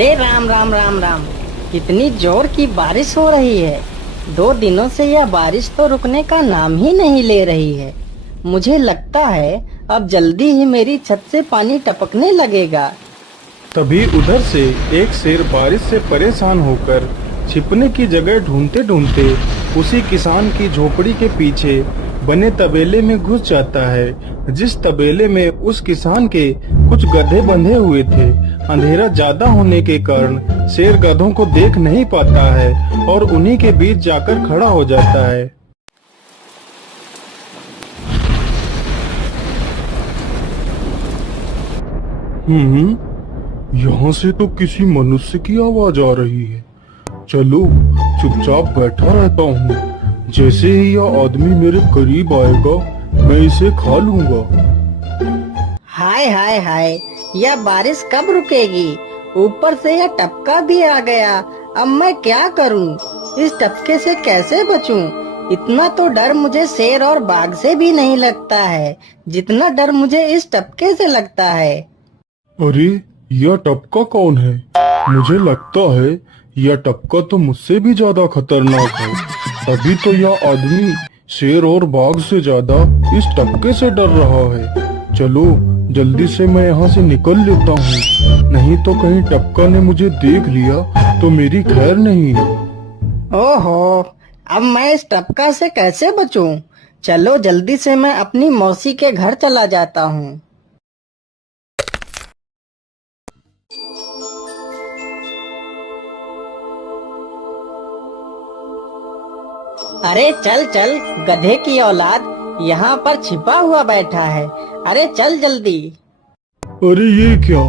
अरे राम राम राम राम। कितनी जोर की बारिश हो रही है। 2 दिनों से यह बारिश तो रुकने का नाम ही नहीं ले रही है। मुझे लगता है अब जल्दी ही मेरी छत से पानी टपकने लगेगा। तभी उधर से एक शेर बारिश से परेशान होकर छिपने की जगह ढूंढते ढूंढते उसी किसान की झोपड़ी के पीछे बने तबेले में घुस जाता है, जिस तबेले में उस किसान के कुछ गधे बंधे हुए थे। अंधेरा ज्यादा होने के कारण शेर गधों को देख नहीं पाता है और उन्हीं के बीच जाकर खड़ा हो जाता है। यहाँ से तो किसी मनुष्य की आवाज आ रही है। चलो चुपचाप बैठा रहता हूँ। जैसे ही यह आदमी मेरे करीब आएगा मैं इसे खा लूंगा। हाय हाय हाय, यह बारिश कब रुकेगी? ऊपर से यह टपका भी आ गया। अब मैं क्या करूं? इस टपके से कैसे बचूं? इतना तो डर मुझे शेर और बाघ से भी नहीं लगता है जितना डर मुझे इस टपके से लगता है। अरे यह टपका कौन है? मुझे लगता है यह टपका तो मुझसे भी ज्यादा खतरनाक है। तभी तो यह आदमी शेर और बाघ से ज्यादा इस टपके से डर रहा है। चलो जल्दी से मैं यहाँ से निकल लेता हूँ, नहीं तो कहीं टपका ने मुझे देख लिया तो मेरी खैर नहीं। ओहो, अब मैं इस टपका से कैसे बचूं? चलो जल्दी से मैं अपनी मौसी के घर चला जाता हूँ। अरे चल चल गधे की औलाद, यहाँ पर छिपा हुआ बैठा है। अरे चल जल्दी। अरे ये क्या,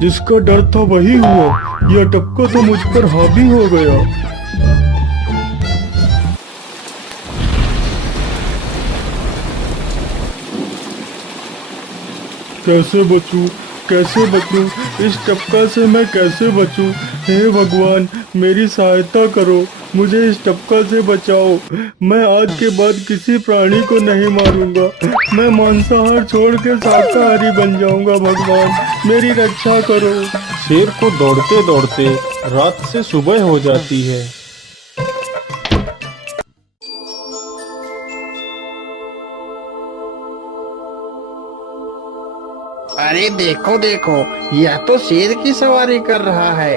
जिसका डर था वही हुआ। यह टपका तो मुझ पर हावी हो गया। कैसे बचूं? कैसे बचूं? इस टपका से मैं कैसे बचूं? हे भगवान मेरी सहायता करो, मुझे इस टपका से बचाओ। मैं आज के बाद किसी प्राणी को नहीं मारूंगा। मैं मांसाहार छोड़ के शाकाहारी बन जाऊंगा। भगवान मेरी रक्षा करो। शेर को दौड़ते दौड़ते रात से सुबह हो जाती है। अरे देखो देखो, यह तो शेर की सवारी कर रहा है।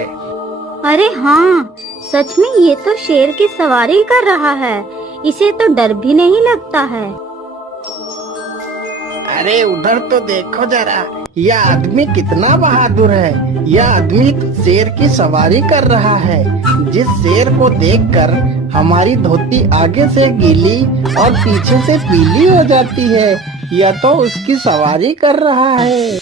अरे हाँ, सच में ये तो शेर की सवारी कर रहा है। इसे तो डर भी नहीं लगता है। अरे उधर तो देखो जरा, यह आदमी कितना बहादुर है। यह आदमी तो शेर की सवारी कर रहा है। जिस शेर को देखकर हमारी धोती आगे से गीली और पीछे से पीली हो जाती है, यह तो उसकी सवारी कर रहा है।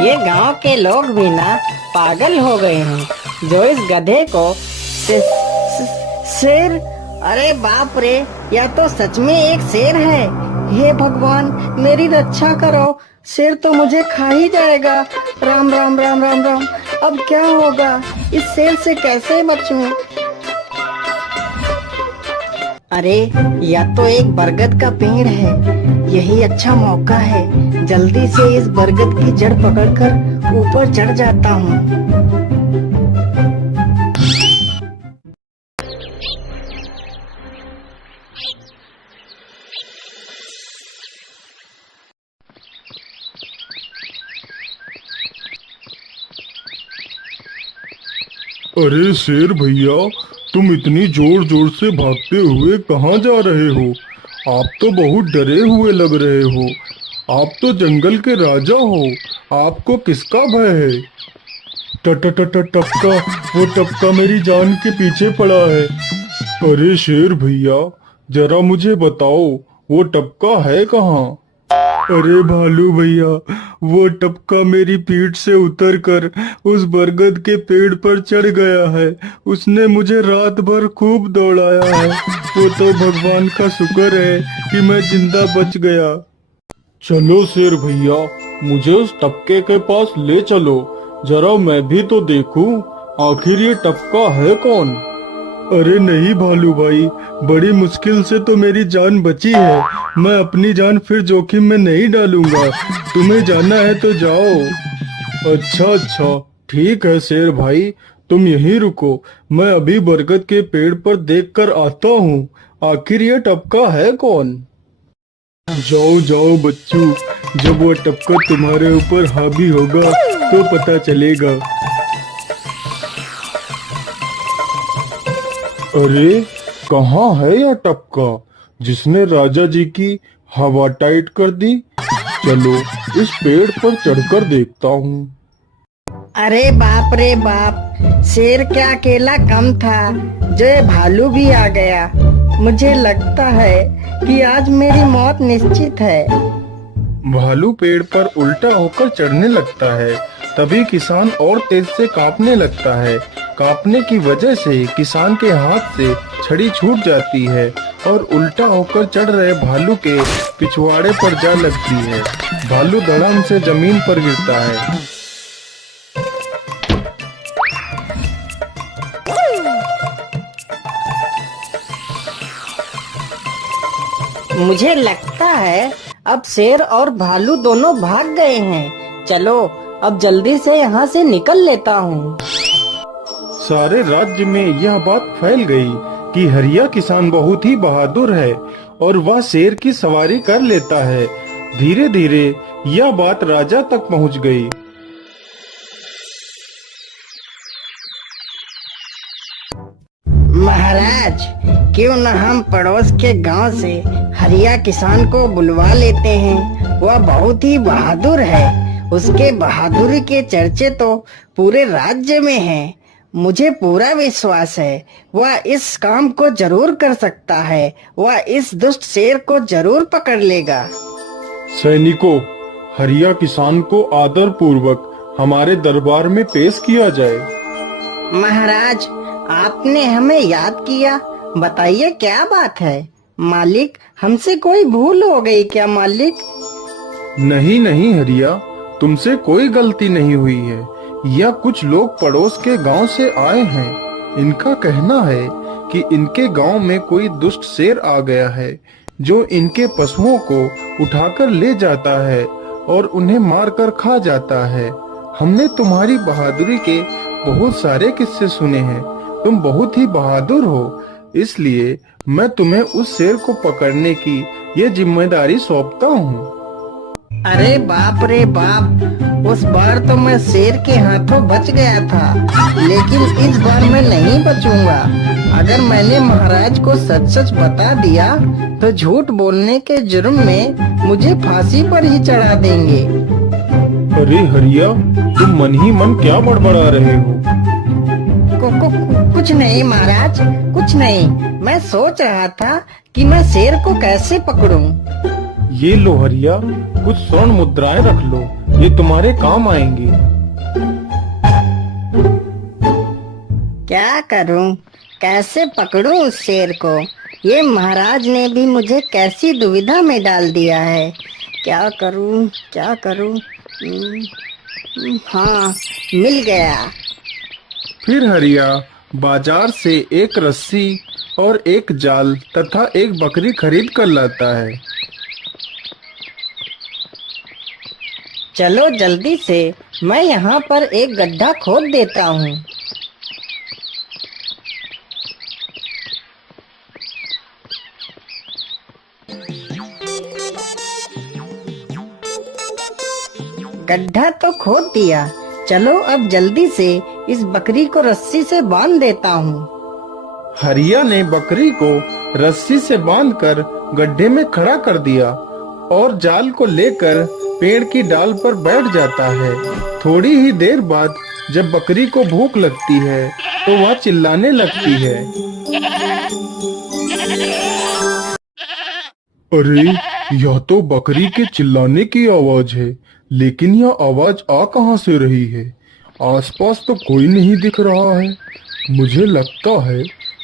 ये गांव के लोग भी ना पागल हो गए हैं जो इस गधे को शेर। अरे बाप रे, यह तो सच में एक शेर है। हे भगवान मेरी रक्षा करो, शेर तो मुझे खा ही जाएगा। राम राम राम राम राम। अब क्या होगा? इस शेर से कैसे बचूं? अरे यह तो एक बरगद का पेड़ है। यही अच्छा मौका है, जल्दी से इस बरगद की जड़ पकड़कर ऊपर चढ़ जाता हूँ। अरे शेर भैया, तुम इतनी जोर जोर से भागते हुए कहाँ जा रहे हो? आप तो बहुत डरे हुए लग रहे हो। आप तो जंगल के राजा हो, आपको किसका भय है? टपका, वो टपका मेरी जान के पीछे पड़ा है। अरे शेर भैया, जरा मुझे बताओ वो टपका है कहाँ? अरे भालू भैया, वो टपका मेरी पीठ से उतरकर उस बरगद के पेड़ पर चढ़ गया है। उसने मुझे रात भर खूब दौड़ाया है। वो तो भगवान का शुक्र है कि मैं जिंदा बच गया। चलो शेर भैया, मुझे उस टपके के पास ले चलो, जरा मैं भी तो देखूं आखिर ये टपका है कौन। अरे नहीं भालू भाई, बड़ी मुश्किल से तो मेरी जान बची है। मैं अपनी जान फिर जोखिम में नहीं डालूंगा। तुम्हें जाना है तो जाओ। अच्छा अच्छा, ठीक है शेर भाई, तुम यहीं रुको। मैं अभी बरगद के पेड़ पर देख कर आता हूँ। आखिर ये टपका है कौन? जाओ जाओ बच्चू, जब वो टपका तुम्हारे ऊपर हावी होगा तो पता चलेगा। अरे कहाँ है यह टपका जिसने राजा जी की हवा टाइट कर दी? चलो इस पेड़ पर चढ़कर देखता हूँ। अरे बाप रे बाप, शेर क्या अकेला कम था, जो ये भालू भी आ गया। मुझे लगता है कि आज मेरी मौत निश्चित है। भालू पेड़ पर उल्टा होकर चढ़ने लगता है, तभी किसान और तेज से कांपने लगता है। कांपने की वजह से किसान के हाथ से छड़ी छूट जाती है और उल्टा होकर चढ़ रहे भालू के पिछवाड़े पर जा लगती है। भालू धड़ाम से जमीन पर गिरता है। मुझे लगता है अब शेर और भालू दोनों भाग गए हैं। चलो अब जल्दी से यहाँ से निकल लेता हूँ। सारे राज्य में यह बात फैल गई कि हरिया किसान बहुत ही बहादुर है और वह शेर की सवारी कर लेता है। धीरे धीरे यह बात राजा तक पहुँच गई। महाराज, क्यों न हम पड़ोस के गांव से हरिया किसान को बुलवा लेते हैं। वह बहुत ही बहादुर है। उसके बहादुरी के चर्चे तो पूरे राज्य में हैं। मुझे पूरा विश्वास है वह इस काम को जरूर कर सकता है। वह इस दुष्ट शेर को जरूर पकड़ लेगा। सैनिकों, हरिया किसान को आदर पूर्वक हमारे दरबार में पेश किया जाए। महाराज, आपने हमें याद किया। बताइए क्या बात है। मालिक, हमसे कोई भूल हो गई क्या मालिक? नहीं नहीं हरिया, तुमसे कोई गलती नहीं हुई है। यह कुछ लोग पड़ोस के गांव से आए हैं। इनका कहना है कि इनके गांव में कोई दुष्ट शेर आ गया है जो इनके पशुओं को उठाकर ले जाता है और उन्हें मारकर खा जाता है। हमने तुम्हारी बहादुरी के बहुत सारे किस्से सुने हैं। तुम बहुत ही बहादुर हो, इसलिए मैं तुम्हें उस शेर को पकड़ने की ये जिम्मेदारी सौंपता हूँ। अरे बाप रे बाप, उस बार तो मैं शेर के हाथों बच गया था, लेकिन इस बार मैं नहीं बचूंगा। अगर मैंने महाराज को सच सच बता दिया तो झूठ बोलने के जुर्म में मुझे फांसी पर ही चढ़ा देंगे। अरे हरिया, तुम मन ही मन क्या बड़बड़ा रहे हो? कुछ नहीं महाराज, कुछ नहीं। मैं सोच रहा था कि मैं शेर को कैसे पकड़ूं। ये लो हरिया, कुछ स्वर्ण मुद्राएं रख लो, ये तुम्हारे काम आएंगी। क्या करूं, कैसे पकड़ूं उस शेर को? ये महाराज ने भी मुझे कैसी दुविधा में डाल दिया है। क्या करूं, क्या करूं? हाँ, मिल गया। फिर हरिया बाजार से एक रस्सी और एक जाल तथा एक बकरी खरीद कर लाता है। चलो जल्दी से, मैं यहाँ पर एक गड्ढा खोद देता हूँ। गड्ढा तो खोद दिया। चलो अब जल्दी से इस बकरी को रस्सी से बांध देता हूँ। हरिया ने बकरी को रस्सी से बांधकर गड्ढे में खड़ा कर दिया और जाल को लेकर पेड़ की डाल पर बैठ जाता है। थोड़ी ही देर बाद जब बकरी को भूख लगती है तो वह चिल्लाने लगती है। अरे, यह तो बकरी के चिल्लाने की आवाज है, लेकिन यह आवाज आ कहां से रही है? आसपास तो कोई नहीं दिख रहा है। मुझे लगता है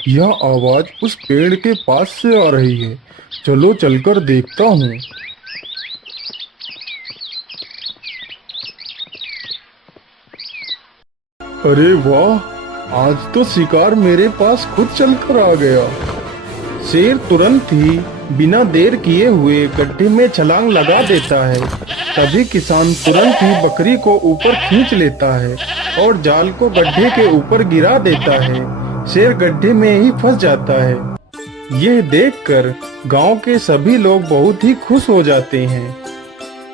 यह आवाज उस पेड़ के पास से आ रही है। चलो चलकर देखता हूँ। अरे वाह, आज तो शिकार मेरे पास खुद चलकर आ गया। शेर तुरंत ही बिना देर किए हुए गड्ढे में छलांग लगा देता है। तभी किसान तुरंत ही बकरी को ऊपर खींच लेता है और जाल को गड्ढे के ऊपर गिरा देता है। शेर गड्ढे में ही फंस जाता है। यह देखकर गांव के सभी लोग बहुत ही खुश हो जाते हैं।